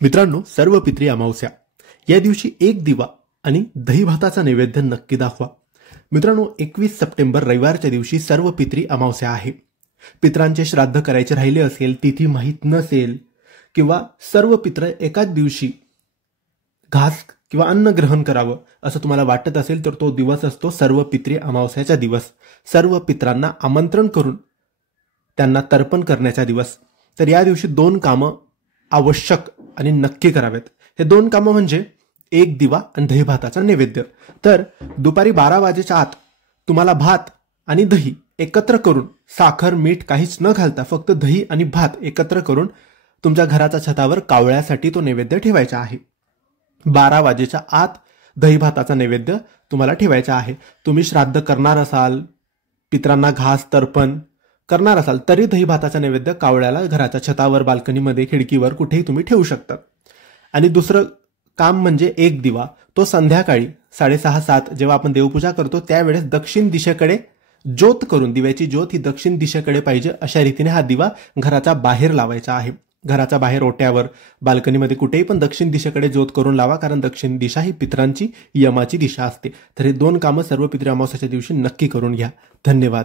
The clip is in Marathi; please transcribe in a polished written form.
मित्रांनो, सर्व पित्री अमावस्या या दिवशी एक दिवा आणि दही भाताचा नैवेद्य नक्की दाखवा. मित्रांनो, 21 सप्टेंबर रविवारच्या दिवशी सर्व पित्री अमावस्या आहे. पित्रांचे श्राद्ध करायचे राहिले असेल, तिथी माहीत नसेल किंवा सर्व पित्र एकाच दिवशी घास किंवा अन्न ग्रहण करावं असं तुम्हाला वाटत असेल तर तो दिवस असतो सर्व पित्री अमावस्याचा दिवस. सर्व पित्रांना आमंत्रण करून त्यांना तर्पण करण्याचा दिवस. तर या दिवशी 2 कामं आवश्यक आणि नक्की करावेत. हे 2 कामं म्हणजे एक दिवा आणि दही भाताचा नैवेद्य. तर दुपारी 12 वाजेच्या आत तुम्हाला भात आणि दही एकत्र करून, साखर मीठ काहीच न घालता फक्त दही आणि भात एकत्र करून तुमच्या घराच्या छतावर कावळ्यासाठी तो नैवेद्य ठेवायचा आहे. 12 वाजेच्या आत दही भाताचा नैवेद्य तुम्हाला ठेवायचा आहे. तुम्ही श्राद्ध करणार असाल, पित्रांना घास तर्पण करणार असाल तरी दही भाताचा नैवेद्य कावळ्याला घराच्या छतावर, बाल्कनीमध्ये, खिडकीवर कुठेही तुम्ही ठेवू शकता. आणि दुसरं काम म्हणजे एक दिवा. तो संध्याकाळी 6:30-7 जेव्हा आपण देवपूजा करतो त्यावेळेस दक्षिण दिशेकडे ज्योत करून, दिव्याची ज्योत ही दक्षिण दिशेकडे पाहिजे अशा रीतीने हा दिवा घराच्या बाहेर लावायचा आहे. घराच्या बाहेर, ओट्यावर, बाल्कनीमध्ये कुठेही पण दक्षिण दिशेकडे ज्योत करून लावा, कारण दक्षिण दिशा ही पित्रांची, यमाची दिशा असते. तर हे 2 कामं सर्व पित्री अमावस्याच्या दिवशी नक्की करून घ्या. धन्यवाद.